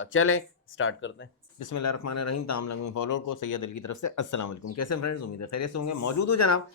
अल्हम्दुलिल्लाह। चलें स्टार्ट करते हैं। बिस्मिल्लाहिर्रहमानिर्रहीम। ताम लंग फॉलोअर को सैयद अली की तरफ से अस्सलाम वालेकुम। कैसे फ्रेंड्स, उम्मीद है खैरियत से होंगे। मौजूद हो जनाब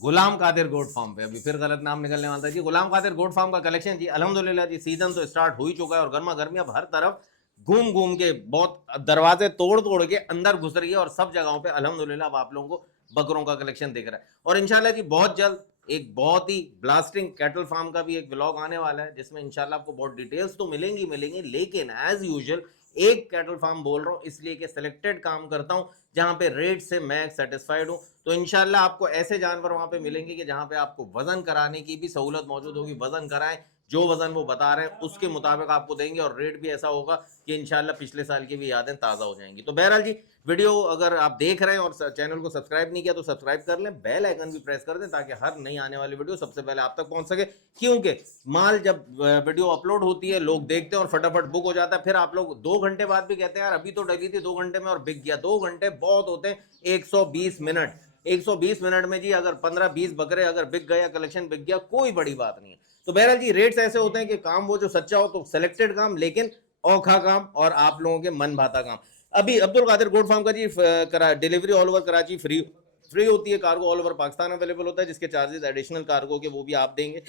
गुलाम कादिर गोट फार्म पे। अभी फिर गलत नाम निकलने वाला था जी। गुलाम कादिर गोट फार्म का कलेक्शन जी अल्हम्दुलिल्लाह जी, सीजन तो स्टार्ट हो ही चुका है और गर्मा गर्मी अब हर तरफ घूम घूम के बहुत दरवाजे तोड़ तोड़ के अंदर घुस रही है और सब जगहों पे अल्हम्दुलिल्लाह अब आप लोगों को बकरों का कलेक्शन दिख रहा है। और इंशाल्लाह जी बहुत जल्द एक बहुत ही ब्लास्टिंग कैटल फार्म का भी एक व्लॉग आने वाला है, जिसमें इंशाल्लाह आपको बहुत डिटेल्स तो मिलेंगी, लेकिन एज यूजुअल एक कैटल फार्म बोल रहा हूँ इसलिए कि सिलेक्टेड काम करता हूँ जहां पे रेट से मैं सेटिस्फाइड हूँ। तो इंशाल्लाह आपको ऐसे जानवर वहां पे मिलेंगे कि जहां पे आपको वजन कराने की भी सहूलत मौजूद होगी। वजन कराएं, जो वजन वो बता रहे हैं उसके मुताबिक आपको देंगे और रेट भी ऐसा होगा कि इंशाल्लाह पिछले साल की भी यादें ताज़ा हो जाएंगी। तो बहरहाल जी, वीडियो अगर आप देख रहे हैं और चैनल को सब्सक्राइब नहीं किया तो सब्सक्राइब कर लें, बेल आइकन भी प्रेस कर दें ताकि हर नई आने वाली वीडियो सबसे पहले आप तक पहुंच सके। क्योंकि माल जब वीडियो अपलोड होती है लोग देखते हैं और फटाफट बुक हो जाता है, फिर आप लोग 2 घंटे बाद भी कहते हैं यार अभी तो डली थी 2 घंटे में और बिक गया। 2 घंटे बहुत होते हैं, 120 मिनट। 120 मिनट में जी अगर 15-20 बकरे अगर बिक गया, कलेक्शन बिक गया, कोई बड़ी बात नहीं है। तो बहरहाल जी रेट्स ऐसे होते हैं कि काम वो जो सच्चा हो तो सिलेक्टेड काम, लेकिन औखा काम और आप लोगों के मन भाता काम। अभी अब्दुल कादिर गोट फार्म का जी delivery all over Karachi free होती है। Cargo all over Pakistan available होता है, जिसके चार्जेस एडिशनल कार्गो के वो भी आप देंगे।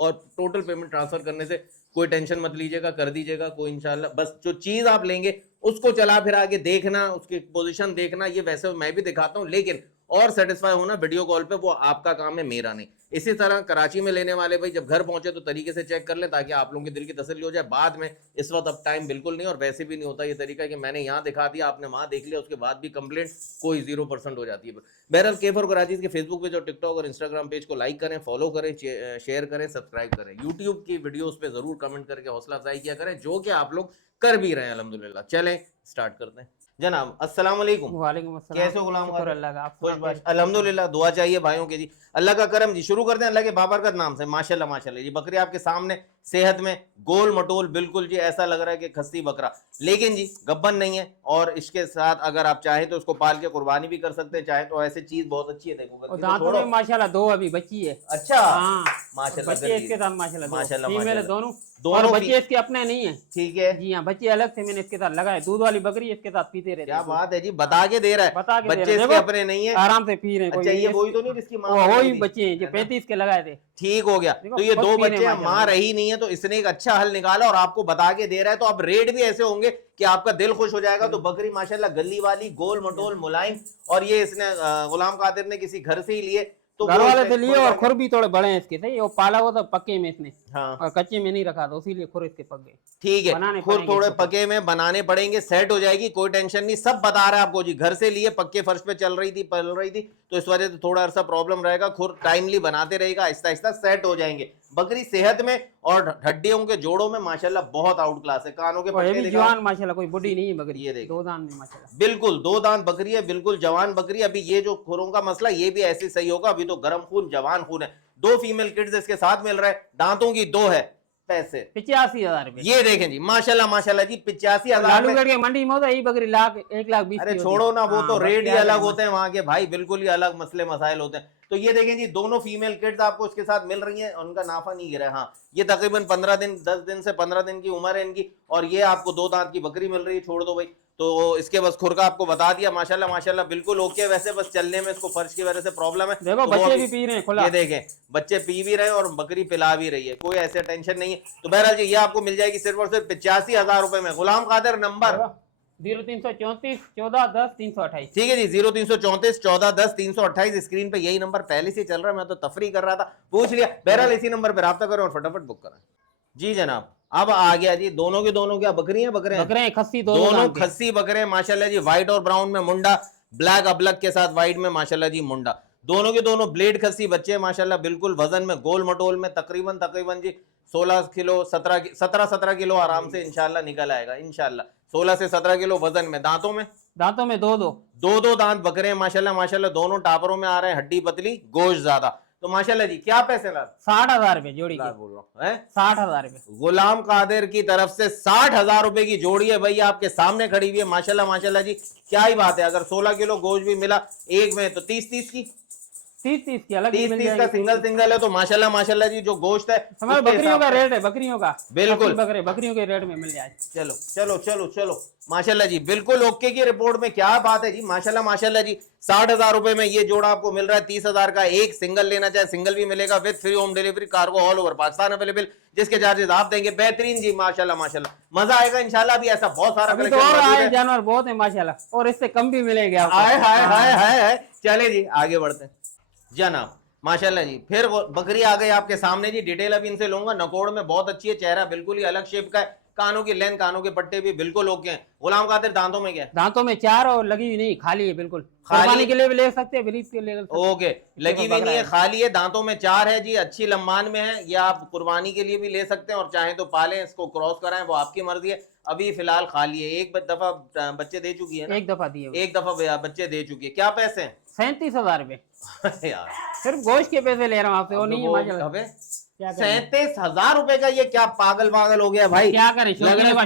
और टोटल पेमेंट ट्रांसफर करने से कोई टेंशन मत लीजिएगा, कर दीजिएगा कोई इंशाल्लाह। बस जो चीज आप लेंगे उसको चला फिर आगे देखना, उसकी पोजीशन देखना, ये वैसे मैं भी दिखाता हूँ, लेकिन और सेटिस्फाई होना वीडियो कॉल पे वो आपका काम है, मेरा नहीं। इसी तरह कराची में लेने वाले भाई जब घर पहुंचे तो तरीके से चेक कर लें ताकि आप लोगों के दिल की तसल्ली हो जाए। बाद में इस वक्त अब टाइम बिल्कुल नहीं और वैसे भी नहीं होता ये तरीका कि मैंने यहाँ दिखा दिया आपने वहां देख लिया उसके बाद भी कंप्लेंट कोई 0% हो जाती है। बहरहाल के4 कराची के फेसबुक पेज और टिकटॉक और इंस्टाग्राम पेज को लाइक करें, फॉलो करें, शेयर करें, सब्सक्राइब करें। यूट्यूब की वीडियोस पे जरूर कमेंट करके हौसला अफजाई किया करें, जो कि आप लोग कर भी रहे हैं अल्हम्दुलिल्लाह। चलें स्टार्ट करते हैं जनाब। अस्सलाम वालेकुम। वालेकुम अस्सलाम। कैसे हो गुलाम शुक्र कादिर? अल्लाह का, आप खुश सुनाओ बाश कैसे? अल्हम्दुलिल्लाह। दुआ चाहिए भाइयों के जी, अल्लाह का करम जी। शुरू करते हैं अल्लाह के बाबरकत नाम से। माशाल्लाह माशाल्लाह जी, बकरी आपके सामने सेहत में गोल मटोल बिल्कुल जी, ऐसा लग रहा है कि खस्सी बकरा, लेकिन जी गब्बन नहीं है। और इसके साथ अगर आप चाहें तो उसको पाल के कुर्बानी भी कर सकते हैं, चाहे तो ऐसे चीज बहुत अच्छी है। देखो और गद्दी तो दांतों छोड़ो। में माशाल्लाह 2 अभी बच्ची है। अच्छा हाँ, माशाल्लाह बच्चे गद्दी, इसके साथ माशाल्लाह 2 माशाल्लाह फीमेल है माशाल्लाह दोनों। और दोनों बच्चे इसके अपने नहीं है। ठीक है। जी हाँ, बच्चे अलग से मैंने इसके साथ लगाए। दूध वाली बकरी इसके साथ पीते रहते क्या हैं दूध। बात है जी, बता के दे रहा है। बता के दे बच्चे रहे इसके देखो, अपने नहीं है। आराम से पी रहे हैं। अच्छा, कोई ये वही तो नहीं जिसकी माँ वो मर गई ही थी, बच्चे हैं जो है ना? 35 के लगाए थे। ठीक हो गया। देखो तो ये खुद 2 पी रहे हैं बच्चे हैं, माशाल्लाह माँ देखो। रही नहीं है, तो इसने एक अच्छा हल निकाला और आपको बता के दे रहा है। तो अब रेट भी ऐसे होंगे कि आपका दिल खुश हो जाएगा। तो बकरी माशाल्लाह गली वाली, गोल मटोल, मुलायम। और ये इसने गुलाम कादिर ने किसी घर से ही लिए, तो घर वो वाले इसने से लिए खुर और करके, खुर भी थोड़े बड़े हैं इसके। सही, वो पाला हुआ था पक्के में इसने, हाँ और कच्चे में नहीं रखा था, इसीलिए खुर इसके पक गए। ठीक है, बनाने खुद पड़ेंगे थोड़े इसको खुद। पके में बनाने पड़ेंगे, सेट हो जाएगी, कोई टेंशन नहीं। सब बता रहा है आपको जी, घर से लिए, पक्के फर्श पे चल रही थी, पल रही थी, तो इस वजह से थोड़ा अरसा प्रॉब्लम रहेगा। खुद टाइमली बनाते रहेगा, आहिस्ता आहिस्ता सेट हो जाएंगे। बकरी सेहत में और हड्डियों के जोड़ों में माशाल्लाह बहुत आउट क्लास है। कानों के और ये पट्टे भी दिखाओ। जवान माशाल्लाह, कोई बुढ़ी नहीं है बकरी। ये देखिए 2 दांत में माशाल्लाह। बिल्कुल 2 दांत बकरी है, बिल्कुल जवान बकरी। अभी ये जो खुरों का मसला ये भी ऐसे सही होगा। अभी तो गर्म खून जवान खून है। 2 फीमेल किड्स इसके साथ मिल रहा है, दांतों की 2 है। पैसे 85,000 रुपए। ये देखें जी, माशाल्लाह माशाल्लाह जी, 85,000 में। लालूगढ़ के मंडी में होता है, यही बकरी लाख 1,20,000 अरे की होती है। छोड़ो ना, वो तो हाँ, रेट बकरी ही आ अलग जाए होते हैं वहां के भाई, बिल्कुल ही अलग मसले मसाइल होते हैं। तो ये देखें जी, दोनों फीमेल किड्स आपको इसके साथ मिल रही हैं। उनका नाफा नहीं गिरा है। हाँ, ये तकरीबन 15 दिन, 10 दिन से 15 दिन की उम्र है इनकी। और ये आपको 2 दांत की बकरी मिल रही है। छोड़ दो भाई, तो इसके बस खुर का आपको बता दिया। माशाल्लाह माशाल्लाह बिल्कुल ओके। वैसे बस चलने में इसको फर्श की वजह से प्रॉब्लम है, देखो तो वो बच्चे अभी भी पी रहे हैं खुला। ये देखें, बच्चे पी भी रहे हैं और बकरी पिला भी रही है, कोई ऐसे टेंशन नहीं है। तो बहरहाल जी ये आपको मिल जाएगी सिर्फ और सिर्फ 85,000 रुपए में। गुलाम कादिर नंबर 0334 14 10 328। ठीक है जी, 0334 14 10 328। स्क्रीन पे यही नंबर पहले से चल रहा है, मैं तो तफरी कर रहा था, पूछ लिया। बहरहाल इसी नंबर पे राब्ता करें और फटाफट बुक करें जी जनाब। अब आ गया जी, दोनों के दोनों क्या बकरी हैं? बकरे हैं, बकरे हैं खस्सी, दोनों खस्सी बकरे माशाल्लाह जी। व्हाइट और ब्राउन में मुंडा, ब्लैक अबलक के साथ व्हाइट में माशाल्लाह जी मुंडा। दोनों के दोनों ब्लेड खस्सी बच्चे माशाल्लाह, बिल्कुल वजन में गोल मटोल में तकरीबन तकरीबन जी 16 किलो 17 किलो आराम से इंशाल्लाह निकल आएगा। इंशाल्लाह 16 से 17 किलो वजन में। दांतों में 2 दांत बकरे हैं माशाल्लाह माशाल्लाह। दोनों टापरों में आ रहे हैं, हड्डी पतली गोश्त ज्यादा। तो माशाल्लाह जी क्या पैसे ला 60,000 रुपए जोड़ी के। बोल रहा हूँ 60,000 रुपए गुलाम कादिर की तरफ से 60,000 रुपए की जोड़ी है भैया, आपके सामने खड़ी हुई है माशाल्लाह माशाल्लाह जी। क्या ही बात है, अगर 16 किलो गोश्त भी मिला एक में तो 30-30 की 30 की अलग 30 का सिंगल सिंगल है। तो माशाल्लाह माशाल्लाह जी जो गोश्त है हमारे बकरियों का रेट है, बकरियों का बिल्कुल बकरियों के रेट में मिल जाए। चलो चलो चलो चलो माशाल्लाह जी बिल्कुल ओके की रिपोर्ट में। क्या बात है जी, माशाल्लाह माशाल्लाह जी। 60,000 रुपए में ये जोड़ा आपको मिल रहा है। 30,000 का एक सिंगल लेना चाहे सिंगल भी मिलेगा with free home delivery, cargo all over Pakistan available, जिसके चार्जेस आप देंगे। बेहतरीन जी माशाल्लाह माशाल्लाह, मजा आएगा इंशाल्लाह। भी ऐसा बहुत सारा अभी तो और आए जानवर बहुत है माशाल्लाह, और इससे कम भी मिलेंगे आपको। हाय हाय हाय हाय। चले जी आगे बढ़ते हैं जनाब। माशाल्लाह जी फिर बकरी आ गई आपके सामने जी। डिटेल अभी इनसे लूंगा। नकोड़ में बहुत अच्छी है, चेहरा बिल्कुल ही अलग शेप का है, कानों की लेंथ कानों के पट्टे भी बिल्कुल ओके हैं। गुलाम कादिर दांतों में क्या है? दांतों में 4 और लगी हुई नहीं, खाली है बिल्कुल। कुर्बानी के लिए भी ले सकते हैं, ब्रीड के लिए ओके, लगी हुई नहीं है, खाली है, दांतों में 4 है जी, अच्छी लंबान में है। ये आप कुर्बानी के लिए भी ले सकते हैं और चाहे तो पालें, इसको क्रॉस कराएं, वो आपकी मर्जी है। अभी फिलहाल खाली है, एक दफा बच्चे दे चुकी है ना? एक दफा दिए, एक दफा बच्चे दे चुकी है। क्या पैसे हैं? 37,000 रुपए यार सिर्फ गोश्त के पैसे ले रहा हूँ आपसे, वो नहीं है माशाल्लाह। 37,000 रुपए का ये क्या पागल हो गया भाई? क्या करें,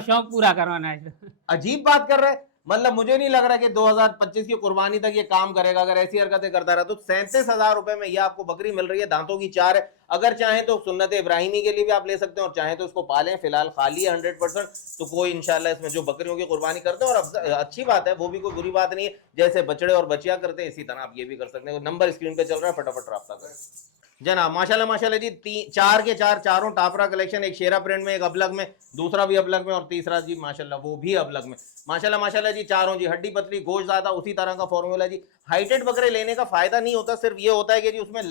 शौक पूरा करवाना है। अजीब बात कर रहे हैं। मतलब मुझे नहीं लग रहा कि 2025 की कुर्बानी तक ये काम करेगा अगर ऐसी हरकतें करता रहा तो। 37,000 रुपए में ये आपको बकरी मिल रही है, दांतों की 4 है। अगर चाहे तो सुन्नत इब्राहिमी के लिए भी आप ले सकते हैं और चाहे तो इसको पालें। फिलहाल खाली है 100%। तो कोई इंशाल्लाह इसमें जो बकरियों की कुर्बानी करते हैं, और अच्छी बात है, वो भी कोई बुरी बात नहीं है। जैसे बछड़े और बचिया करते हैं इसी तरह आप ये भी कर सकते हैं। नंबर स्क्रीन पे चल रहा है, फटाफट राब्ता करें जनाब। माशाल्लाह माशाल्लाह जी 4 के 4 चारों टापरा कलेक्शन, एक शेरा प्रिंट में, एक अबलग में, दूसरा भी अबलग में और तीसरा जी माशाल्लाह वो भी अबलग में। माशाल्लाह माशाल्लाह जी चारों जी हड्डी पतली गोश्त ज्यादा, उसी तरह का फॉर्मूला जी। हाइटेड बकरे लेने का फायदा नहीं होता, सिर्फ ये होता है कि जी उसमें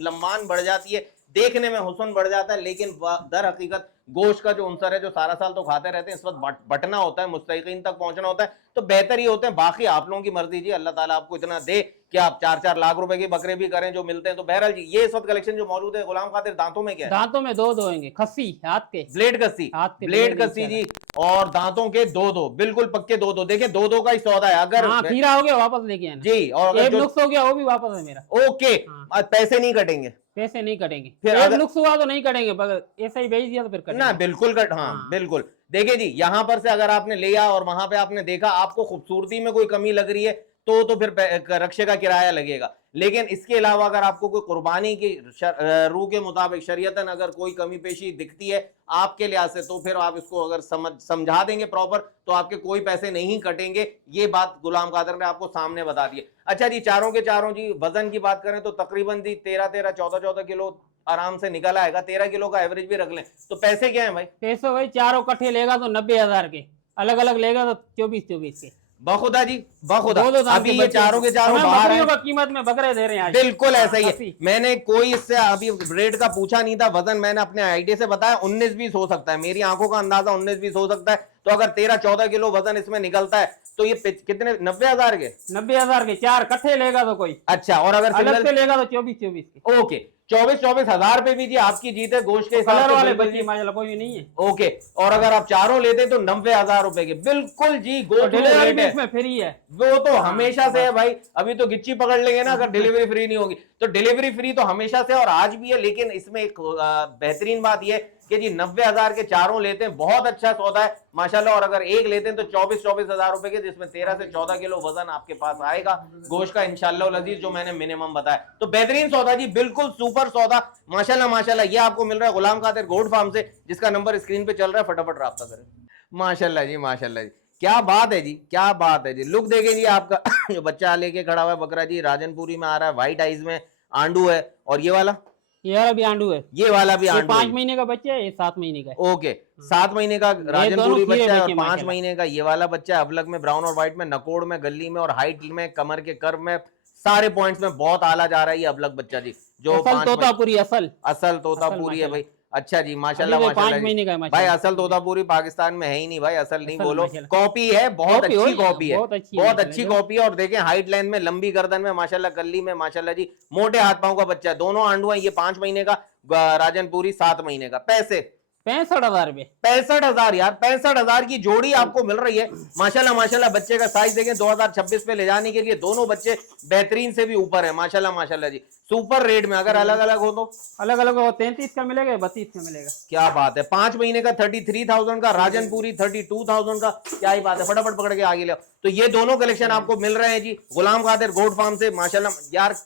लंबान बढ़ जाती है, देखने में हुस्न बढ़ जाता है, लेकिन दर हकीकत गोश्त का जो अंसर है जो सारा साल तो खाते रहते हैं, इस वक्त बटना होता है, मुस्तकीन तक पहुंचना होता है, तो बेहतर ही होते हैं। बाकी आप लोगों की मर्जी जी, अल्लाह ताला आपको इतना दे कि आप 4-4 लाख रुपए के बकरे भी करें जो मिलते हैं। तो बहरहाल जी ये इस वक्त कलेक्शन जो मौजूद है। गुलाम खातिर दांतों में क्या है? दांतों में 2 होंगे, खस्सी हाथ के, ब्लेड कस्सी, ब्लेड कस्सी जी, और दांतों के 2 बिल्कुल पक्के 2 देखिए 2 का ही सौदा है। अगर खीरा हो गया वापस लेके आना जी, और एक नुक्स हो गया वो भी वापस है मेरा। ओके, पैसे नहीं कटेंगे, पैसे नहीं कटेंगे, फिर एक नुक्स हुआ तो नहीं कटेंगे, बगैर ऐसा ही बेच दिया तो फिर कटेंगे ना, बिल्कुल कट। हाँ बिल्कुल। देखिए जी यहाँ पर से अगर आपने लिया और वहां पे आपने देखा आपको खूबसूरती में कोई कमी लग रही है तो फिर रक्षे का किराया लगेगा। लेकिन इसके अलावा अगर आपको कोई कुर्बानी की रूह के मुताबिक शरीयतन अगर कोई कमी पेशी दिखती है आपके लिहाज से, तो फिर आप इसको अगर समझा देंगे प्रॉपर तो आपके कोई पैसे नहीं कटेंगे। ये बात गुलाम कादिर ने आपको सामने बता दी है। अच्छा जी चारों के चारों जी वजन की बात करें तो तकरीबन जी 13-14 किलो आराम से निकल आएगा। 13 किलो का एवरेज भी रख लें तो पैसे क्या है भाई? पैसे भाई चारों कट्ठे लेगा तो 90,000 के, अलग अलग लेगा तो 24 के। बखुदा जी बखुदा। अभी ये चारों के चारों बाहर हैं, कीमत में बकरे दे रहे हैं। बिल्कुल ऐसा ही है। मैंने कोई इससे अभी रेट का पूछा नहीं था, वजन मैंने अपने आइडिया से बताया। 19-20 हो सकता है, मेरी आंखों का अंदाजा 19-20 हो सकता है। तो अगर 13-14 किलो वजन इसमें निकलता है तो ये कितने? 90,000 के 90,000 के 4 कट्ठे लेगा तो कोई। अच्छा, और अगर अलग से लेगा तो 24 के। ओके, 24,000 पे भी जी आपकी जीत है गोश्त के कलर वाले बच्चे माशाल्लाह कोई नहीं है। ओके, और अगर आप चारों लेते तो 90,000 रुपए के बिल्कुल जी गोश्त इसमें फ्री है। वो तो हमेशा से है भाई, अभी तो गिच्ची पकड़ लेंगे ना अगर डिलीवरी फ्री नहीं होगी तो। डिलीवरी फ्री तो हमेशा से और आज भी है, लेकिन इसमें एक बेहतरीन बात यह कि जी 90,000 के चारों लेते हैं, बहुत अच्छा सौदा है माशाल्लाह। और अगर एक लेते हैं तो 24,000 रुपए के, जिसमें 13 से 14 किलो वजन आपके पास आएगा गोश्त का इंशाल्लाह लजीज, जो मैंने मिनिमम बताया। तो बेहतरीन सौदा जी, बिल्कुल सुपर सौदा माशाल्लाह माशाल्लाह। ये आपको मिल रहा है गुलाम कादिर गोट फार्म से, जिसका नंबर स्क्रीन पे चल रहा है, फटाफट राब्ता करें। माशाल्लाह जी माशाल्लाह जी, क्या बात है जी, क्या बात है जी। लुक देखें जी आपका जो बच्चा लेके खड़ा हुआ है बकरा जी, राजनपुरी में आ रहा है, व्हाइट आइज में, आंडू है। और ये वाला भी आंडू है, ये वाला भी आंडू 5 महीने का बच्चा है, ये 7 महीने का है। ओके, 7 महीने का राजनपुरी बच्चा है और 5 महीने का ये वाला बच्चा है। अबलग में, ब्राउन और व्हाइट में, नकोड़ में, गली में और हाइट में, कमर के कर्व में, सारे पॉइंट्स में बहुत आला जा रहा है ये अबलग बच्चा जी, जो तोतापुरी असल तोतापुरी है भाई। अच्छा जी माशाल्लाह माशाल्लाह जी। भाई असल तोतापुरी पाकिस्तान में है ही नहीं भाई, असल नहीं बोलो, कॉपी है, बहुत अच्छी कॉपी है, बहुत अच्छी कॉपी है। और देखें हाइट लाइन में, लंबी गर्दन में माशाल्लाह, कल्ली में माशाल्लाह जी, मोटे हाथ पांव का बच्चा है। दोनों आंडू है, ये 5 महीने का, राजनपुरी 7 महीने का। पैसे 65,000 रुपए। 65,000 यार, 65,000 की जोड़ी आपको मिल रही है माशाल्लाह माशाल्लाह। बच्चे का साइज देखें 2026 पे ले जाने के लिए, दोनों बच्चे बेहतरीन से भी ऊपर है माशाल्लाह माशाल्लाह जी। सुपर रेट में, अगर अलग अलग हो तो अलग अलग हो 33 का मिलेगा, 32 का मिलेगा। क्या बात है। 5 महीने का 33,000 का, राजनपुरी 32,000 का, क्या ही बात है। फटाफट पकड़ के आगे ले। तो ये दोनों कलेक्शन आपको मिल रहे हैं जी गुलाम कादिर गोट फार्म से माशाल्लाह यार।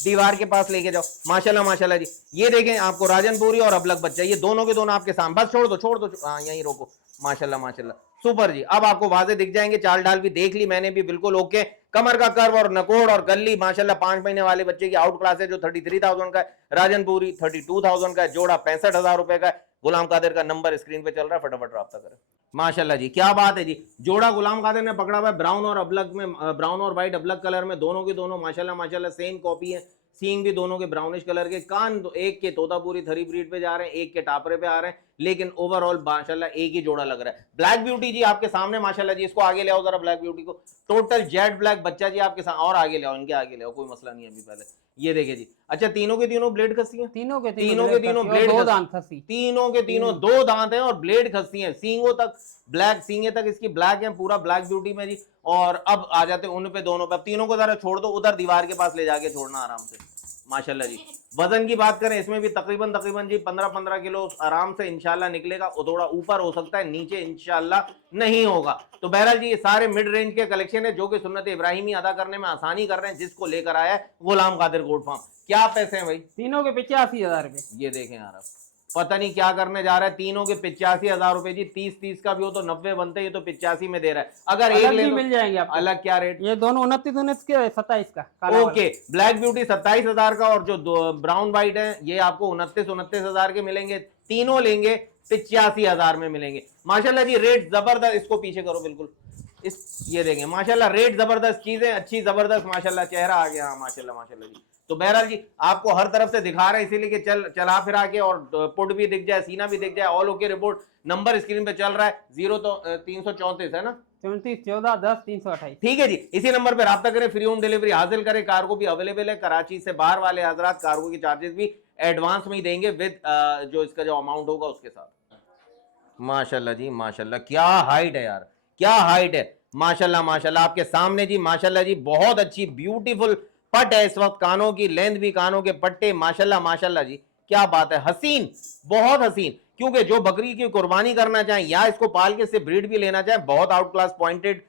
दीवार के पास लेके जाओ। माशाल्लाह माशाल्लाह जी। ये देखें आपको राजनपुरी और अबलग बच्चा, ये दोनों के दोनों आपके सामने। बस छोड़ दो, हाँ यहीं रोको। माशाल्लाह माशाल्लाह सुपर जी। अब आपको वाजे दिख जाएंगे, चाल डाल भी देख ली मैंने भी, बिल्कुल ओके। कमर का कर्व और नकोड़ और गली माशाल्लाह 5 महीने वाले बच्चे की आउट क्लास है जो 33,000 का है। राजनपुरी 32,000 का है, जोड़ा 65,000 रुपए का है। गुलाम कादिर का नंबर स्क्रीन पे चल रहा है, फटाफट रब्ता करें। माशाल्लाह जी क्या बात है जी। जोड़ा गुलाम कादिर ने पकड़ा हुआ है ब्राउन और अबलग में, ब्राउन और व्हाइट अबलग कलर में, दोनों के दोनों माशाल्लाह माशाल्लाह सेम कॉपी है। सींग भी दोनों के ब्राउनिश कलर के, कान एक के तोतापुरी थरी ब्रीड पे जा रहे हैं, एक के टापरे पे आ रहे हैं, लेकिन ओवरऑल माशाल्लाह एक ही जोड़ा लग रहा है। ब्लैक ब्यूटी जी आपके सामने माशाल्लाह जी, इसको आगे ले आओ जरा ब्लैक ब्यूटी को। टोटल जेट ब्लैक बच्चा जी आपके सामने, और आगे ले आओ, इनके आगे ले आओ, कोई मसला नहीं है अभी पहले। ये देखिए जी। अच्छा तीनों के तीनों ब्लेड खस्सी हैं, तीनों के तीनों ब्लेड, दो दांत खस्सी, तीनों के तीनों दो दांत हैं और ब्लेड खस्सी हैं। सींगों तक ब्लैक, सींगे तक इसकी ब्लैक है, पूरा ब्लैक ब्यूटी में जी। और अब आ जाते हैं उन पे दोनों पे। अब तीनों को जरा छोड़ दो, उधर दीवार के पास ले जाके छोड़ना आराम से। माशाल्लाह जी। वजन की बात करें इसमें भी तकरीबन जी 15-15 किलो आराम से इंशाल्लाह निकलेगा। थोड़ा ऊपर हो सकता है, नीचे इंशाल्लाह नहीं होगा। तो बहरहाल जी ये सारे मिड रेंज के कलेक्शन है जो कि सुन्नत इब्राहिमी अदा करने में आसानी कर रहे हैं, जिसको लेकर आया है गुलाम कादिर गोट फार्म। क्या पैसे हैं भाई? तीनों के 85,000 रुपए। ये देखें यार, अब पता नहीं क्या करने जा रहा है। तीनों के 85,000 रुपए जी। 30-30 का भी हो तो 90 बनते, ये तो 85 में दे रहा है। अगर एक ले मिल जाएंगे आपको। अलग क्या रेट? ये दोनों 29 के 27 का। ओके ब्लैक ब्यूटी 27,000 का, और जो ब्राउन व्हाइट है ये आपको 29,000 के मिलेंगे। तीनों लेंगे 85,000 में मिलेंगे। माशाल्लाह जी रेट जबरदस्त। इसको पीछे करो बिल्कुल, इस ये देखें माशाल्लाह रेट जबरदस्त, चीजें अच्छी जबरदस्त माशाल्लाह। चेहरा आ गया, हाँ माशाल्लाह माशाल्लाह जी। तो बहरहाल जी आपको हर तरफ से दिखा रहे हैं इसीलिए कि चला फिरा के और पुट भी दिख जाए, सीना भी दिख जाए, all okay report. Number screen पे चल रहा है 0334 है ना, 34 14 10 328। ठीक है जी। इसी नंबर पे राब्ता करें, फ्री होम डिलीवरी हासिल करें। कार्गो भी अवेलेबल है, कराची से बाहर वाले हजरात कार्गो की चार्जेस भी एडवांस में ही देंगे विद जो इसका जो अमाउंट होगा उसके साथ। माशाल्लाह जी माशाल्लाह, क्या हाइट है यार, क्या हाइट है। माशाल्लाह माशाल्लाह आपके सामने जी। माशाल्लाह जी बहुत अच्छी ब्यूटीफुल पट है इस वक्त, कानों की लेंथ भी, कानों के पट्टे माशाल्लाह माशाल्लाह जी क्या बात है। हसीन, बहुत हसीन। क्योंकि जो बकरी की कुर्बानी करना चाहें या इसको पाल के इससे ब्रीड भी लेना चाहें, बहुत आउट क्लास पॉइंटेड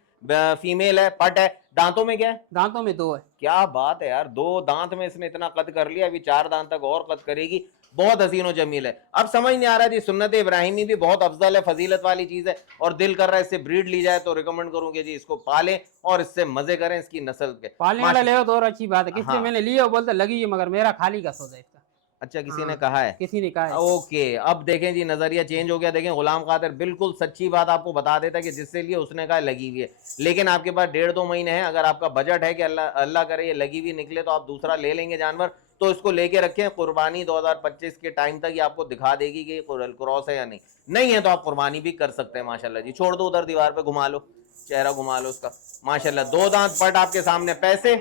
फीमेल है, पट है। दांतों में क्या है? दांतों में 2 है। क्या बात है यार, 2 दांत में इसने इतना कद कर लिया, अभी 4 दांत तक और कद करेगी। बहुत हसीन और जमील है। अब समझ नहीं आ रहा जी, सुन्नत इब्राहिमी भी बहुत अफजल है, फजीलत वाली चीज है, और दिल कर रहा है इससे ब्रीड ली जाए तो रिकमेंड करूंगी जी इसको पालें और इससे मजे करें इसकी नस्ल के। पालने वाला ले तो और अच्छी बात है। किसने मैंने लिया बोलते लगी है, मगर मेरा खाली का सौदा इसका। अच्छा किसी ने कहा है? किसी ने कहा है। ओके अब देखें जी नजरिया चेंज हो गया। देखें गुलाम कादिर बिल्कुल सच्ची बात आपको बता देता है कि जिससे लिए उसने कहा लगी हुई है, लेकिन आपके पास 1.5-2 महीने हैं। अगर आपका बजट है कि अल्लाह करे ये लगी हुई निकले तो आप दूसरा ले लेंगे जानवर, तो इसको लेके रखें। कुर्बानी 2025 के टाइम तक ये आपको दिखा देगी कि क्रॉस है या नहीं। नहीं है तो आप कुर्बानी भी कर सकते हैं माशाल्लाह जी। छोड़ दो उधर दीवार पे, घुमा लो चेहरा, घुमा लो उसका। माशाल्लाह 2 दांत पट आपके सामने। पैसे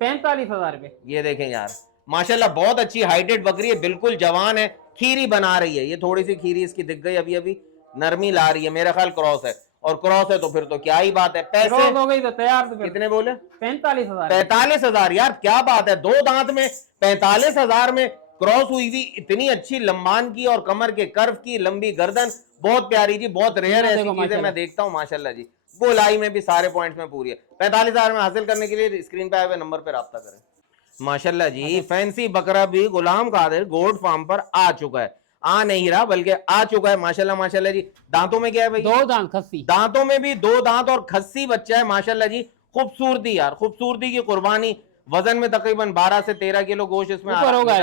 45,000 रुपए। ये देखें यार माशाल्लाह बहुत अच्छी हाइटेड बकरी है, बिल्कुल जवान है, खीरी बना रही है। ये थोड़ी सी खीरी इसकी दिख गई अभी अभी, नरमी ला रही है, मेरा ख्याल क्रॉस है। और क्रॉस है तो फिर तो क्या ही बात है। पैसे हो गई तो तैयार। तो कितने बोले? 45,000। 45,000 यार क्या बात है। 2 दांत में 45,000 में क्रॉस हुई थी, इतनी अच्छी लंबान की और कमर के कर्व की, लंबी गर्दन, बहुत प्यारी जी। बहुत रेयर है ऐसी चीजें मैं देखता हूँ माशाल्लाह जी। गोलाई में भी सारे पॉइंट्स में पूरी है। 45,000 में हासिल करने के लिए स्क्रीन पे आए हुए नंबर पे राब्ता करें। माशाल्लाह जी फैंसी बकरा भी गुलाम कादिर गोट फार्म पर आ चुका है। आ नहीं रहा बल्कि आ चुका है। माशाल्लाह माशाल्लाह जी। दांतों में क्या है भाई? 2 दांत खस्सी। दांतों में भी 2 दांत और खस्सी बच्चा है माशाल्लाह जी। खूबसूरती यार, खूबसूरती की कुर्बानी। वजन में तकरीबन 12 से 13 किलो गोश्त इसमें ऊपर होगा,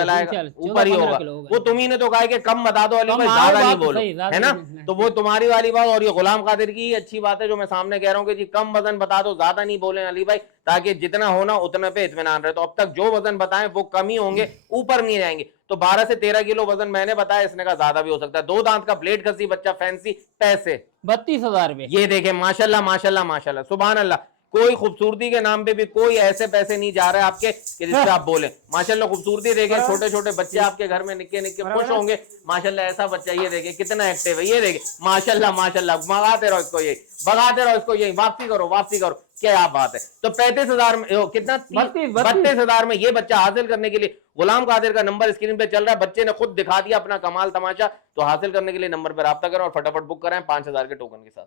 ऊपर ही होगा। वो तुम्ही ने तो कहा कि कम बता दो अली भाई, ज्यादा नहीं बोलो, है ना। तो वो तुम्हारी वाली बात, और ये गुलाम कादिर की ही अच्छी बात है जो मैं सामने कह रहा हूँ कि जी कम वजन बता दो, ज्यादा नहीं बोले अली भाई, ताकि जितना होना उतने पे इत्मीनान रहे। तो अब तक जो वजन बताएं वो कम ही होंगे, ऊपर नहीं जाएंगे। तो 12 से 13 किलो वजन मैंने बताया, इसने का ज्यादा भी हो सकता है। 2 दांत का ब्लेड खस्सी बच्चा फैंसी। पैसे 32,000 रुपए। ये देखें माशाल्लाह माशाल्लाह माशाल्लाह सुभान अल्लाह। कोई खूबसूरती के नाम पे भी कोई ऐसे पैसे नहीं जा रहे आपके कि जिससे आप बोले। माशाल्लाह खूबसूरती देखें, छोटे छोटे बच्चे आपके घर में निक्के निक्के खुश होंगे माशाल्लाह। ऐसा बच्चा ये देखे कितना एक्टिव है, ये देखे माशाल्लाह माशाल्लाह। भगाते रहो इसको, यही भगाते रहो इसको, यही वापसी करो वापसी करो। क्या बात है। तो 35,000 में कितना? 32,000 में ये बच्चा हासिल करने के लिए गुलाम कादिर का नंबर स्क्रीन पे चल रहा है। बच्चे ने खुद दिखा दिया अपना कमाल तमाशा। तो हासिल करने के लिए नंबर पर राब्ता करें और फटाफट बुक कराएं 5,000 के टोकन के साथ।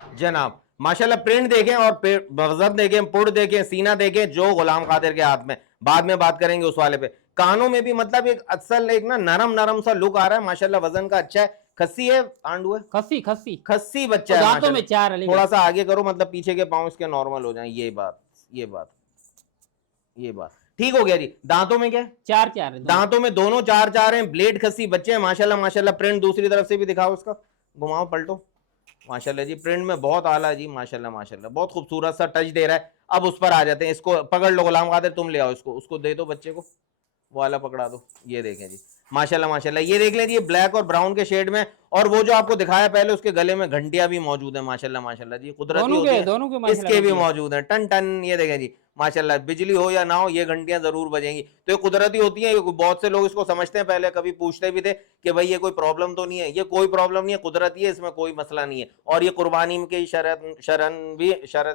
जनाब माशाल्लाह प्रिंट देखें और वजन देखें, पुड़ देखें, सीना देखें जो गुलाम कादिर के हाथ में। बाद में बात करेंगे उस वाले पे। कानों में भी मतलब एक असल एक ना नरम नरम सा लुक आ रहा है माशाल्लाह, वजन का अच्छा है। खस्सी है आंडू है? खस्सी खस्सी खस्सी बच्चा है दांतों में माशाल्लाह। 4 अली थोड़ा सा आगे करो, मतलब पीछे के पांव इसके नॉर्मल हो जाएं। ये बात ये बात ये बात ठीक हो गया जी। दांतों में क्या है? 4 है दांतों में दोनों 4 हैं। ब्लेड खस्सी बच्चे हैं माशाल्लाह माशाल्लाह। प्रिंट दूसरी तरफ से भी दिखाओ उसका, घुमाओ पलटो माशाल्लाह जी। प्रिंट में बहुत आला जी माशाल्लाह माशाल्लाह, बहुत खूबसूरत सा टच दे रहा है। अब उस पर आ जाते हैं, इसको पकड़ लो गुलाम कादिर, तुम ले आओ इसको, उसको दे दो बच्चे को, वो वाला पकड़ा दो। ये देखें जी माशाल्लाह माशाल्लाह, ये देख लें जी ब्लैक और ब्राउन के शेड में। और वो जो आपको दिखाया पहले, उसके गले में घंटियां भी मौजूद है माशाल्लाह माशाल्लाह जी, कुदरती होती है। दोनों के माशाल्लाह इसके भी घंटियां। मौजूद है टन टन। ये देखें जी माशाल्लाह, बिजली हो या ना हो ये घंटियां जरूर बजेंगी। तो ये कुदरती होती है। बहुत से लोग इसको समझते हैं, पहले कभी पूछते भी थे कि भाई ये कोई प्रॉब्लम तो नहीं है। ये कोई प्रॉब्लम नहीं है, कुदरती है, इसमें कोई मसला नहीं है। और ये कुर्बानी की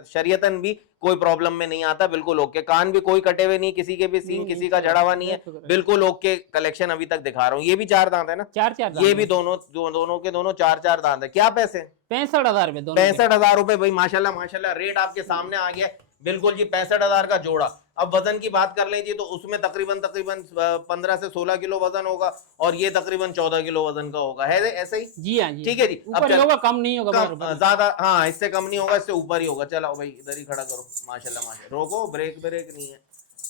शरीयतन भी कोई प्रॉब्लम में नहीं आता, बिल्कुल ओके। कान भी कोई कटे हुए नहीं, किसी के भी सींग किसी का जड़ा हुआ नहीं है, बिल्कुल ओके कलेक्शन अभी तक दिखा रहा हूँ। ये भी 4 दांत है ना? 4 ये भी दोनों के दोनों 4 दांत है। क्या पैसे? 65,000 रुपए दोनों 65,000 रुपए भाई माशाल्लाह माशाल्लाह। रेट आपके सामने आ गया बिल्कुल जी, 65,000 का जोड़ा। अब वजन की बात कर लीजिए तो उसमें तकरीबन 15 से 16 किलो वजन होगा, और ये तकरीबन 14 किलो वजन का होगा, है ऐसे ही? जी हाँ जी। ठीक है जी। ऊपर ही होगा, कम नहीं होगा, ज्यादा, हाँ इससे कम नहीं होगा, इससे ऊपर ही होगा। चलो भाई इधर ही खड़ा करो माशाल्लाह माशाल्लाह। रोको, ब्रेक नहीं है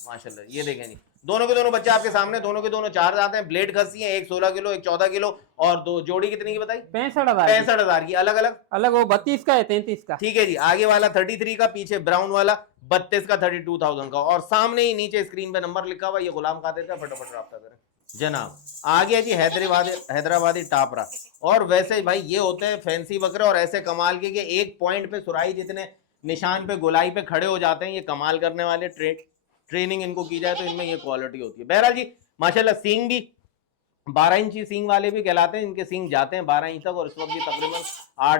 माशाल्लाह। ये देखें जी दोनों के दोनों बच्चे आपके सामने, दोनों के दोनों 4 दांत हैं। ब्लेड खस्सी है, एक 16 किलो एक 14 किलो, और दो जोड़ी कितनी की बताई? 65,000 की। अलग अलग अलग वो 32 का है, 33 का। ठीक है जी। आगे वाला 33 का, पीछे ब्राउन वाला 32 का, 32,000 का। और सामने ही नीचे स्क्रीन पे नंबर लिखा हुआ, ये गुलाम कादिर का, फटाफट राब्ता करें जनाब। आ गया जी हैदराबादी टापरा। और वैसे भाई ये होते हैं फैंसी बकरे, और ऐसे कमाल के कि एक पॉइंट पे सुराई जितने निशान पे गोलाई पे खड़े हो जाते हैं। ये कमाल करने वाले ट्रेनिंग इनको की जाए तो इनमें ये क्वालिटी होती है। बहरहाल जी माशाल्लाह, सींग भी 12 इंची सींग वाले भी कहलाते हैं। इनके सींग जाते हैं 12 इंच तक, और इस वक्त भी तकरीबन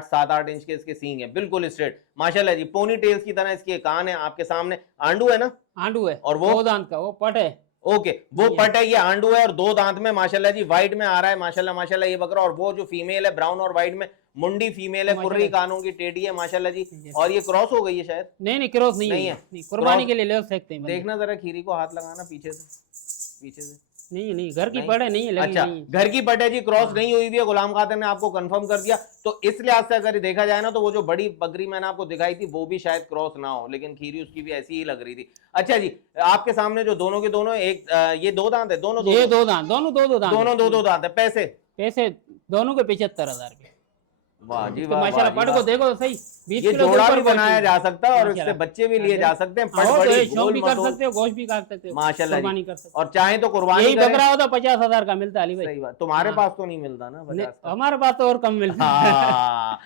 7-8 इंच के इसके सींग है, बिल्कुल स्ट्रेट माशाल्लाह जी। पोनी टेल्स की तरह इसके कान है आपके सामने। आंडू है ना? आंडू है। और वो दांत का, वो पट है। ओके, वो पट है, ये आंडू है, और 2 दांत में माशाल्लाह जी व्हाइट में आ रहा है माशाल्लाह माशाल्लाह ये बकरा। और वो जो फीमेल है ब्राउन और व्हाइट में, मुंडी फीमेल है, कुर्री कानों की, टेढ़ी है माशाल्लाह जी। और ये क्रॉस हो गई है शायद? नहीं क्रॉस नहीं है, कुर्बानी के लिए ले सकते हैं। देखना जरा खीरी को, हाथ लगाना पीछे से। नहीं घर की पट है, नहीं है। अच्छा, घर की पट है जी, क्रॉस नहीं हुई हुई है। गुलाम कादिर ने आपको कंफर्म कर दिया। तो इस लिहाज से अगर देखा जाए ना, तो वो जो बड़ी बकरी मैंने आपको दिखाई थी वो भी शायद क्रॉस ना हो, लेकिन खीरी उसकी भी ऐसी ही लग रही थी। अच्छा जी, आपके सामने जो दोनों के दोनों एक ये 2 दांत है, दोनों दो दांत, दोनों दो दांत है। पैसे दोनों के 75,000 के। वाह जी वाह, माशाल्लाह। पट को देखो तो सही, 20 ये किलो जोड़ा भी बनाया जा सकता है, और इससे बच्चे भी लिए जा सकते हैं। पट बड़ी गोल भी कर सकते हो, गोश्त भी कर सकते हो माशाल्लाह कुर्बानी कर सकते हो। और चाहे तो कुर्बानी यही बकरा होता 50,000 का मिलता है अली भाई। सही बात, तुम्हारे पास तो नहीं मिलता ना 50 का। हमारे पास तो और कम मिलता है।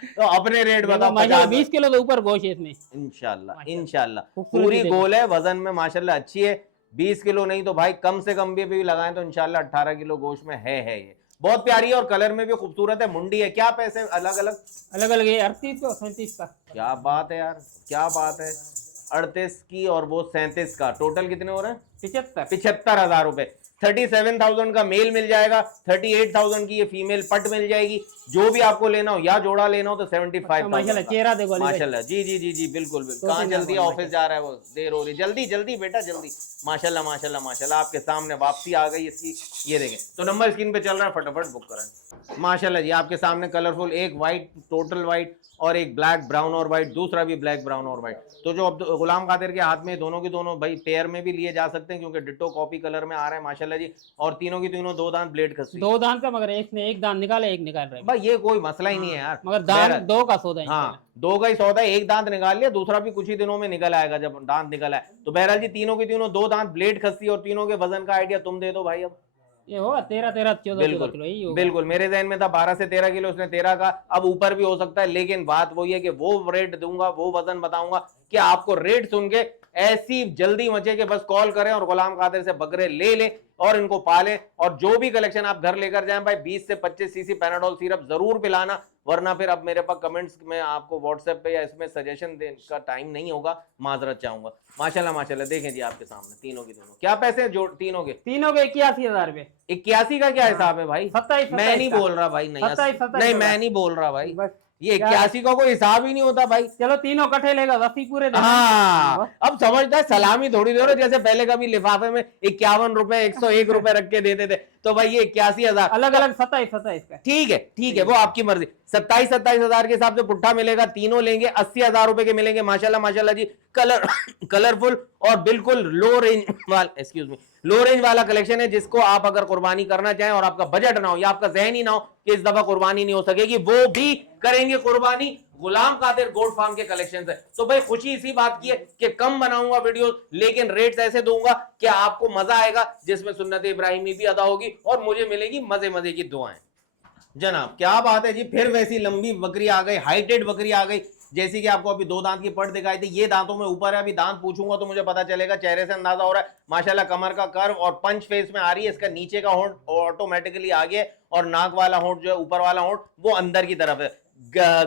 तो अपने रेट बताओ। माशाल्लाह 20 किलो तो ऊपर गोश्त है इसमें इंशाल्लाह पूरी गोल है, वजन में माशाल्लाह अच्छी है। 20 किलो नहीं तो भाई कम से कम भी लगाएं तो इंशाल्लाह 18 किलो गोश्त में है ये। बहुत प्यारी है, और कलर में भी खूबसूरत है। मुंडी है। क्या पैसे? अलग अलग ये 38 का 37 का। क्या बात है यार, क्या बात है। 38 की और वो 37 का, टोटल कितने हो रहे हैं? 75,000 रुपए। 37,000 का मेल मिल जाएगा, 38,000 की ये फीमेल पट मिल जाएगी। जो भी आपको लेना हो या जोड़ा लेना हो तो 75,000। माशाल्लाह चेहरा देखो माशाल्लाह जी बिल्कुल। कहाँ जल्दी ऑफिस जा रहा है वो, देर हो रही, जल्दी बेटा जल्दी। माशाल्लाह माशाल्लाह माशाल्लाह, आपके सामने वापसी आ गई इसकी। ये देखें, तो नंबर स्क्रीन पे चल रहा है, फटाफट बुक करें। माशाल्लाह जी आपके सामने कलरफुल, एक व्हाइट, टोटल व्हाइट, और एक ब्लैक ब्राउन और व्हाइट, दूसरा भी ब्लैक ब्राउन और व्हाइट। तो जो अब गुलाम कादिर के हाथ में दोनों के दोनों भाई पेयर में भी लिए जा सकते हैं, क्योंकि डिट्टो कॉपी कलर में आ रहा है माशाल्लाह जी। और तीनों की तीनों 2 दांत ब्लेड खस्सी, 2 दांत का, मगर एक दांत निकाला, एक निकाल रहे भाई ये कोई मसला ही नहीं है यार, मगर दांत 2 का सौदा है। हाँ 2 का ही सौदा है। एक दांत निकाल लिया, दूसरा भी कुछ ही दिनों में निकल आएगा जब दांत निकल आए। तो बहरहाल जी तीनों की तीनों 2 दांत ब्लेड खस्सी, और तीनों के वजन का आइडिया तुम दे दो भाई। अब ये होगा 13-14 किलो यही होगा। बिल्कुल मेरे ज़हन में था 12 से 13 किलो, उसने 13 का, अब ऊपर भी हो सकता है। लेकिन बात वही है कि वो रेट दूंगा, वो वजन बताऊंगा कि आपको रेट सुन के ऐसी जल्दी मचे कि बस कॉल करें और गुलाम कादिर से बकरे ले लें और इनको पालें। और जो भी कलेक्शन आप घर लेकर जाएं भाई 20 से 25 सीसी पैनाडोल सिरप जरूर पिलाना, वरना फिर अब मेरे पास कमेंट्स में आपको व्हाट्सएप पे या इसमें सजेशन देने का टाइम नहीं होगा, माजरत चाहूंगा। माशाल्लाह माशाल्लाह, देखें जी आपके सामने तीनों की दोनों। क्या पैसे हैं जो तीनों के? 81,000 रुपए। 81 का क्या हिसाब है भाई? 27 मैं नहीं बोल रहा भाई, नहीं मैं नहीं बोल रहा भाई, ये 81 का कोई हिसाब ही नहीं होता भाई। चलो तीनों कट्ठे लेगा 80 पूरे देना। हाँ, अब समझता है सलामी थोड़ी दे रहे हो, जैसे पहले कभी लिफाफे में 51 रुपए 101 रुपए रख के देते थे, तो भाई ये 81,000 अलग अलग 27 का। ठीक है वो आपकी मर्जी। 27,000 के हिसाब से पुट्ठा मिलेगा, तीनों लेंगे 80,000 रुपए के मिलेंगे माशाल्लाह माशाल्लाह जी। कलरफुल और बिल्कुल लो रेंज वाला, एक्सक्यूज मी, लो रेंज वाला कलेक्शन है, जिसको आप अगर कुर्बानी करना चाहें और आपका बजट ना हो या आपका जहन ही ना हो कि इस दफा कुर्बानी नहीं हो सकेगी, वो भी करेंगे कुर्बानी गुलाम कादिर गोट फार्म के कलेक्शन है। तो भाई खुशी इसी बात की है कि कम बनाऊंगा वीडियो, लेकिन रेट्स ऐसे दूंगा कि आपको मजा आएगा, जिसमें सुन्नत इब्राहिमी भी अदा होगी और मुझे मिलेगी मजे मजे की दुआएं। जनाब क्या बात है जी, फिर वैसी लंबी बकरी आ गई, हाइटेड बकरी आ गई, जैसी कि आपको अभी 2 दांत की पट दिखाई थी, ये दांतों में ऊपर है। अभी दांत पूछूंगा तो मुझे पता चलेगा, चेहरे से अंदाजा हो रहा है माशाल्लाह। कमर का कर्व और पंच फेस में आ रही है, इसका नीचे का होंठ ऑटोमेटिकली आगे, और नाक वाला होंठ जो है ऊपर वाला होंठ वो अंदर की तरफ है।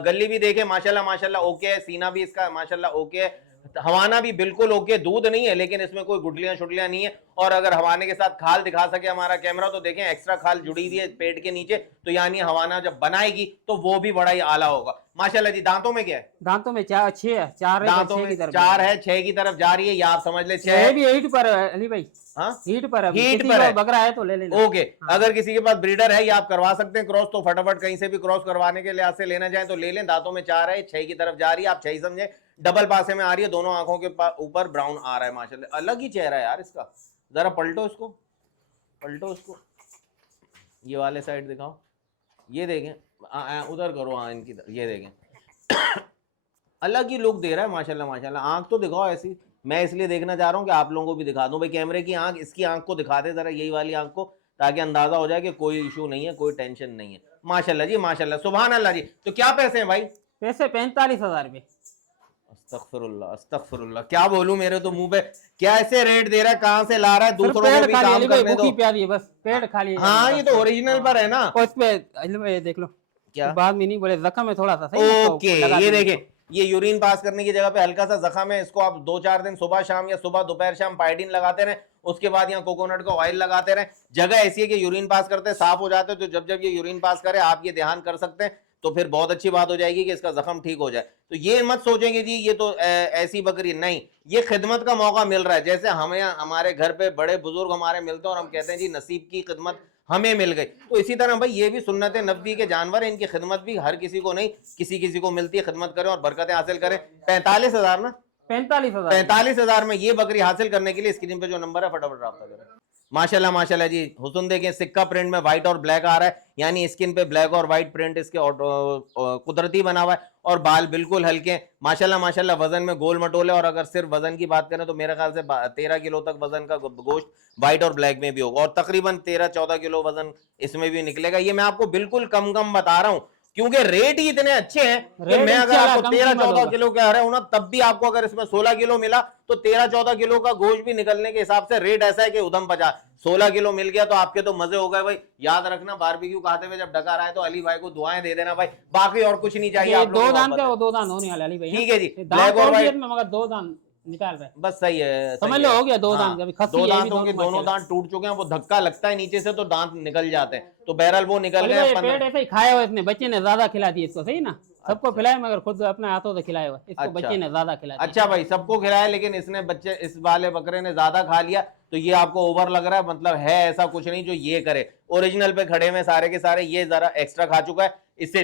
गली भी देखे माशाल्लाह माशाल्लाह ओके है, सीना भी इसका माशाल्लाह ओके है, हवाना भी बिल्कुल ओके, दूध नहीं है लेकिन इसमें कोई गुठलियां शुटलियां नहीं है। और अगर हवाने के साथ खाल दिखा सके हमारा कैमरा तो देखें, एक्स्ट्रा खाल जुड़ी हुई है पेट के नीचे, तो यानी हवाना जब बनाएगी तो वो भी बड़ा ही आला होगा माशाल्लाह जी। दांतों में क्या है? दांतों में 4 दांतों में 4 है, 6 की तरफ जा रही है, या आप समझ ले 6 भी हीट पर है अली भाई। हाँ हीट पर है, हीट किसी पर को है, बकरा है तो ले लेना। ओके। अगर किसी के पास ब्रीडर है या आप करवा सकते हैं क्रॉस, तो फटाफट कहीं से भी क्रॉस करवाने के लिहाज से लेना चाहें तो ले लें। दांतों में 4 है, 6 की तरफ जा रही है, आप 6 समझे। डबल पासे में आ रही है, दोनों आंखों के ऊपर ब्राउन आ रहा है माशाल्लाह। अलग ही चेहरा है यार इसका, जरा पलटो इसको, पलटो इसको, ये वाले साइड दिखाओ, ये देखें, उधर करो, हाँ इनकी, ये देखें अलग ही लुक दे रहा है माशाल्लाह माशाल्लाह। आंख तो दिखाओ ऐसी, मैं इसलिए देखना चाह रहा हूँ कि आप लोगों को भी दिखा दूं भाई, कैमरे की आंख, इसकी आंख को दिखा दे जरा, यही वाली आंख को, ताकि अंदाजा हो जाए कि कोई इशू नहीं है, कोई टेंशन नहीं है। माशाल्लाह जी माशाल्लाह, सुभान अल्लाह जी। तो क्या पैसे हैं भाई? पैसे 45,000 रुपए। अस्तगफिरुल्लाह अस्तगफिरुल्लाह, क्या बोलूं, मेरे तो मुंह पे क्या ऐसे रेट दे रहा है, कहां से ला रहा है, दूसरों को भी काम करने दो। प्यारी बस पेड़ खाली। हाँ ये तो ओरिजिनल पर है ना, उस पे अली भाई देख लो, क्या बाद में नहीं बोले जख्म है थोड़ा सा, सही ओके। ये देखें, ये यूरिन पास करने की जगह पे हल्का सा जख्म है, इसको आप 2-4 दिन सुबह शाम या सुबह दोपहर शाम पाइडिन लगाते रहे, उसके बाद यहाँ कोकोनट का ऑयल लगाते रहे। जगह ऐसी है कि यूरिन पास करते साफ हो जाते, तो जब जब ये यूरिन पास करे आप ये ध्यान कर सकते हैं, तो फिर बहुत अच्छी बात हो जाएगी कि इसका जख्म ठीक हो जाए। तो ये मत सोचेंगे जी ये तो ऐसी बकरी नहीं, ये खिदमत का मौका मिल रहा है। जैसे हमें हमारे घर पे बड़े बुजुर्ग हमारे मिलते हैं और हम कहते हैं जी नसीब की खिदमत हमें मिल गई, तो इसी तरह भाई ये भी सुन्नत नबी के जानवर है, इनकी खिदमत भी हर किसी को नहीं, किसी किसी को मिलती है, खिदमत करें और बरकतें हासिल करें। 45,000 ना, 45,000 में ये बकरी हासिल करने के लिए स्क्रीन पे जो नंबर है फटाफट राब्ता करें। माशाल्लाह माशाल्लाह जी, हुस्न देखें, सिक्का प्रिंट में व्हाइट और ब्लैक आ रहा है, यानी स्किन पे ब्लैक और व्हाइट प्रिंट इसके कुदरती बना हुआ है, और बाल बिल्कुल हल्के माशाल्लाह माशाल्लाह। वजन में गोल मटोले, और अगर सिर्फ वजन की बात करें तो मेरे ख्याल से 13 किलो तक वजन का गोश्त व्हाइट और ब्लैक में भी होगा, और तकरीबन 13-14 किलो वजन इसमें भी निकलेगा। ये मैं आपको बिल्कुल कम बता रहा हूँ क्योंकि रेट ही इतने अच्छे हैं कि मैं अगर आपको 13-14 किलो कह रहा हूं ना, तब भी आपको अगर इसमें 16 किलो मिला तो 13-14 किलो का गोश्त भी निकलने के हिसाब से रेट ऐसा है कि उधम 16 किलो मिल गया तो आपके तो मजे हो गए भाई। याद रखना, बारबेक्यू खाते हुए जब डकार आए तो अली भाई को दुआएं दे देना भाई, बाकी और कुछ नहीं चाहिए। आप 2 दान का, वो 2 दान होने वाले अली भाई। ठीक है जी, ब्लैक और व्हाइट में मगर 2 दान निकाल रहे, बस सही है, समझ लो हो गया 2 दांत। अभी 2 दांतों के दोनों दांत टूट चुके हैं, वो धक्का लगता है नीचे से तो दांत निकल जाते हैं, तो बहरहाल वो निकल गए। पेट ऐसे ही खाया हुआ, इतने बच्चे ने ज्यादा खिला दिया इसको, सही ना, सबको खिलाया मगर खुद अपने हाथों से खिलाया हुआ, इसको बच्चे ने ज्यादा खिलाया। अच्छा भाई, सबको खिलाया लेकिन इसने बच्चे, इस वाले बकरे ने ज्यादा खा लिया, तो ये आपको ओवर लग रहा है, मतलब है ऐसा कुछ नहीं जो ये करे। ओरिजिनल पे खड़े में सारे के सारे, ये जरा एक्स्ट्रा खा चुका है, इससे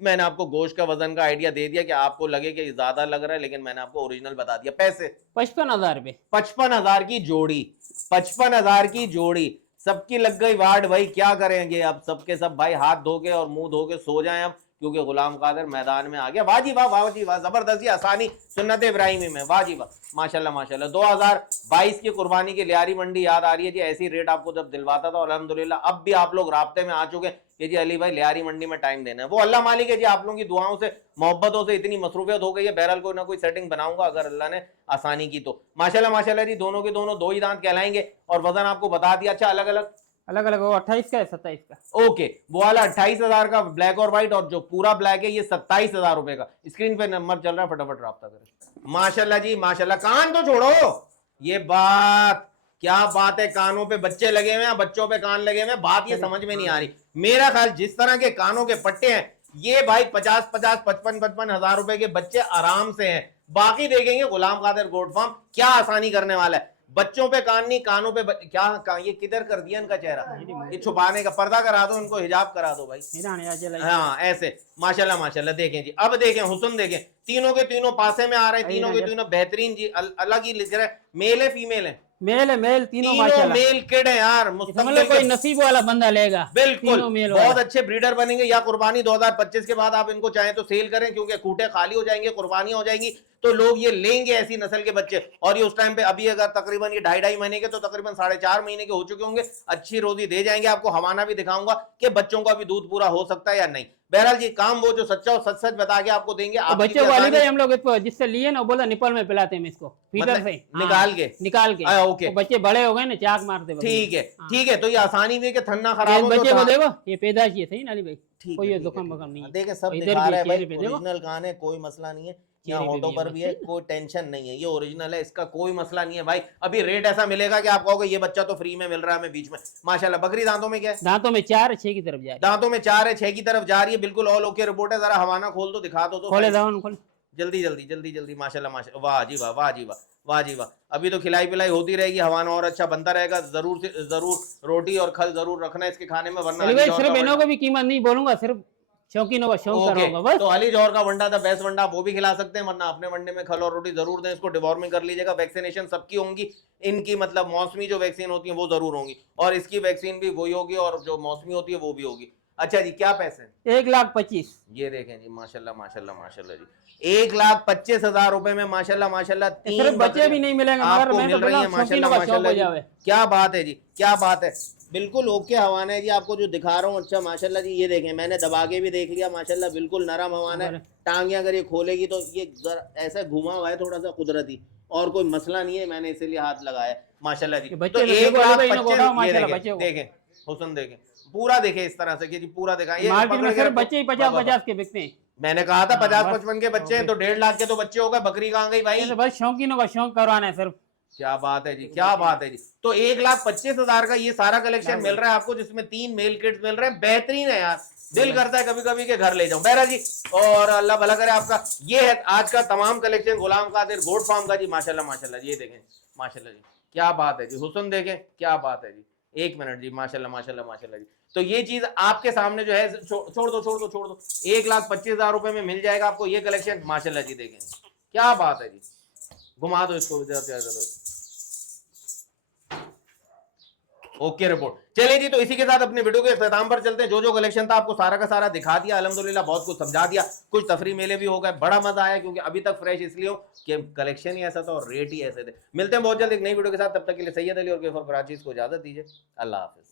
मैंने आपको गोश्त का वजन का आइडिया दे दिया कि आपको लगे कि ज्यादा लग रहा है, लेकिन मैंने आपको ओरिजिनल बता दिया। पैसे 55,000 रुपए, 55,000 की जोड़ी, 55,000 की जोड़ी, सबकी लग गई वार्ड भाई। क्या करेंगे अब, सबके सब भाई हाथ धो के और मुंह धो के सो जाएं अब, क्योंकि गुलाम कादिर मैदान में आ गया। वाह जी वाह, वाह जी वाह, जबरदस्ती आसानी सुन्नत इब्राहिमी में, वाह जी वाह, माशाल्लाह माशाल्लाह। 2022 की कुर्बानी की लियारी मंडी याद आ रही है जी, ऐसी रेट आपको जब दिलवाता था, और अल्हम्दुलिल्लाह अब भी आप लोग राब्ते में आ चुके हैं कि जी अली भाई लियारी मंडी में टाइम देना है। वो अल्लाह मालिक है जी, आप लोगों की दुआओं से, मोहब्बतों से इतनी मसरूफियत हो गई है। बहरहाल कोई ना कोई सेटिंग बनाऊंगा अगर अल्लाह ने आसानी की तो। माशाल्लाह माशाल्लाह जी, दोनों के दोनों 2 ही दांत कहलाएंगे, और वजन आपको बता दिया। अच्छा, अलग अलग वो 28 का है, 27 का। ओके, वो वाला 28,000 का ब्लैक और व्हाइट, और जो पूरा ब्लैक है ये 27,000 रुपए का। स्क्रीन पे नंबर चल रहा है, फटाफट राब्ता करें। माशाल्लाह जी माशाल्लाह। कान तो छोड़ो, ये बात क्या बात है, कानों पे बच्चे लगे हुए हैं, बच्चों पे कान लगे हुए हैं, बात ये समझ में नहीं आ रही। मेरा ख्याल जिस तरह के कानों के पट्टे हैं ये भाई 50-50, 55-55 हजार रुपए के बच्चे आराम से हैं। बाकी देखेंगे गुलाम कादिर गोट फार्म क्या आसानी करने वाला है। बच्चों पे कान नहीं, कानों पे क्या ये किधर कर दिया इनका चेहरा, ये छुपाने का पर्दा करा दो इनको, हिजाब करा दो भाई। हाँ ऐसे माशाल्लाह माशाल्लाह। देखें जी, अब देखें हुस्न, देखें तीनों के तीनों पासे में आ रहे हैं, तीनों के तीनों बेहतरीन जी, अलग ही लिख रहे हैं। मेल है फीमेल है? मेल है, मेल तीनों तीनों माशाल्लाह। मेल किड है यार। मुस्तकबिल कोई नसीब वाला बंदा लेगा, बिल्कुल मेल बहुत अच्छे ब्रीडर बनेंगे। या कुर्बानी 2025 के बाद आप इनको चाहें तो सेल करें, क्योंकि खूटे खाली हो जाएंगे, कुर्बानियां हो जाएंगी, तो लोग ये लेंगे ऐसी नस्ल के बच्चे। और ये उस टाइम पे अभी अगर तकरीबन ये 2.5 महीने के, तो तकरीबन 4.5 महीने के हो चुके होंगे। अच्छी रोजी दे जाएंगे। आपको हवाना भी दिखाऊंगा कि बच्चों का भी दूध पूरा हो सकता है या नहीं। बहरहाल जी, काम वो जो सच्चा और सच सच बता के आपको देंगे। आप बच्चों को अली भाई हम लोग इसको जिससे लिए ना, बोला निपल में पिलाते हैं इसको, फीडर मतलब से निकाल के ओके। तो बच्चे बड़े हो गए ना, चाक मारते। ठीक है ठीक है। तो ये आसानी भी है कि थन्ना खराब हो बच्चे को देखो, ये पैदाइश ये सही ना अली भाई, कोई ये दुकान बकम नहीं है। देखें सब इधर दिखा भी रहा है भाई, चेहरे पे देखो। ओरिजिनल कान है, कोई मसला नहीं है। यहाँ चेहरे पे होठों भी पर है भी है, कोई टेंशन नहीं है, ये ओरिजिनल है, इसका कोई मसला नहीं है भाई। अभी रेट ऐसा मिलेगा कि आप कहोगे ये बच्चा तो फ्री में मिल रहा है हमें बीच में। माशाल्लाह। बकरी दांतों में क्या है? दांतों में 4 6 की तरफ जा रही है। दांतों में 4 है, 6 की तरफ जा रही है, बिल्कुल ऑल ओके रिपोर्ट है। जरा हवाना खोल दो, दिखा दो तो खोले दावन खोले, जल्दी जल्दी जल्दी जल्दी। माशाल्लाह माशाल्लाह, वाह जी वाह, वाह जी वाह, वाह जी वाह। अभी तो खिलाई पिलाई होती रहेगी, हवाना और अच्छा बनता रहेगा। जरूर से जरूर रोटी और खल जरूर रखना है इसके खाने में, वरना अली भाई सिर्फ इन्हों को भी कीमत नहीं बोलूंगा, सिर्फ शौकीनों का शौक करूंगा बस। तो अली जौहर का वंडा था, बेस्ट वंडा, आप वो भी खिला सकते हैं, वरना अपने वंडे में खल और रोटी जरूर दें। इसको डिवॉर्मिंग कर लीजिएगा। वैक्सीनेशन सबकी होंगी इनकी, मतलब मौसमी जो वैक्सीन होती है वो जरूर होंगी, और इसकी वैक्सीन भी वही होगी, और जो मौसमी होती है वो भी होगी। अच्छा जी, क्या पैसे हैं? 1,25,000। ये देखें जी, माशाल्लाह माशाल्लाह माशाल्लाह जी, 1,25,000 रुपए में माशाल्लाह माशाल्लाह सिर्फ बच्चे भी नहीं मिलेंगे, मगर आपको मैं मिल तो रही है बोला माशाल्लाह शौकीनों का शौक माशाल्लाह हो जी। जावे। क्या बात है जी, क्या बात है। बिल्कुल ओके हवाना है जी, आपको जो दिखा रहा हूँ। अच्छा माशाल्लाह जी, ये देखें, मैंने दबा के भी देख लिया माशाल्लाह, बिल्कुल नरम हवाना है। टांगे अगर ये खोलेगी तो ये ऐसा घुमा हुआ है थोड़ा सा कुदरती, और कोई मसला नहीं है, मैंने इसीलिए हाथ लगाया माशाल्लाह जी। तो 1,25,000 देखें हुस्न, देखें पूरा, देखें इस तरह से कि जी पूरा दिखाएं। मार्केट में सिर्फ बच्चे ही 50-50 के बिकते हैं। मैंने कहा था 50-55 के बच्चे हैं, तो 1.5 लाख के तो बच्चे हो गए। बकरी कहाँ गई भाई? बस शौकीनों का शौक करवाना है सिर्फ। क्या बात है जी, क्या बात है जी। तो 1,25,000 का ये सारा कलेक्शन मिल रहा है आपको, जिसमें 3 मेल किड्स मिल रहे हैं। बेहतरीन है यार, दिल करता है कभी कभी के घर ले जाऊं। बहरा जी, और अल्लाह भला करे आपका। ये है आज का तमाम collection Ghulam Qadir goat farm का जी। माशाल्लाह माशाल्लाह, ये देखें माशाल्लाह जी, क्या बात है जी। हुस्न देखें, क्या बात है जी। 1 मिनट जी, माशाल्लाह माशाल्लाह माशाल्लाह जी। तो ये चीज आपके सामने जो है, छोड़ दो 1,25,000 रुपए में मिल जाएगा आपको ये कलेक्शन। माशाल्लाह जी, देखें क्या बात है जी। घुमा दो इसको, ओके रिपोर्ट। चलिए जी, तो इसी के साथ अपने वीडियो के इख्तिताम पर चलते हैं। जो जो कलेक्शन था आपको सारा का सारा दिखा दिया अल्हम्दुलिल्लाह, बहुत कुछ समझा दिया, कुछ तफरी मेले भी हो गए। बड़ा मजा आया, क्योंकि अभी तक फ्रेश इसलिए हो कि कलेक्शन ही ऐसा था और रेट ही ऐसे थे। मिलते हैं बहुत जल्द एक नई वीडियो के साथ, तब तक के लिए सैयद अली और केफर कराची को इजाजत दीजिए। अल्लाह हाफिज।